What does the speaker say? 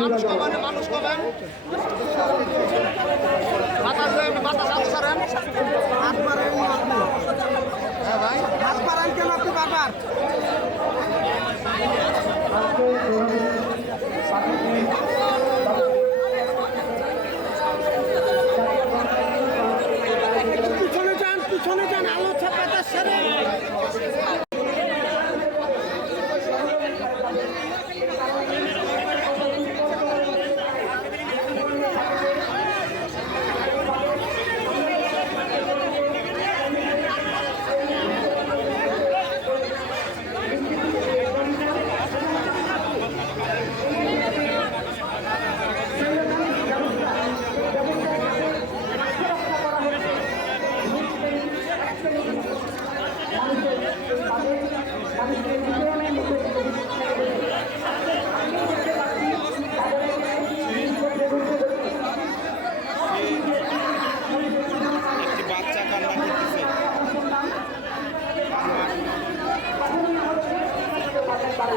মানুষ কমান মানুষ কমান বাতাস বাতাস আলো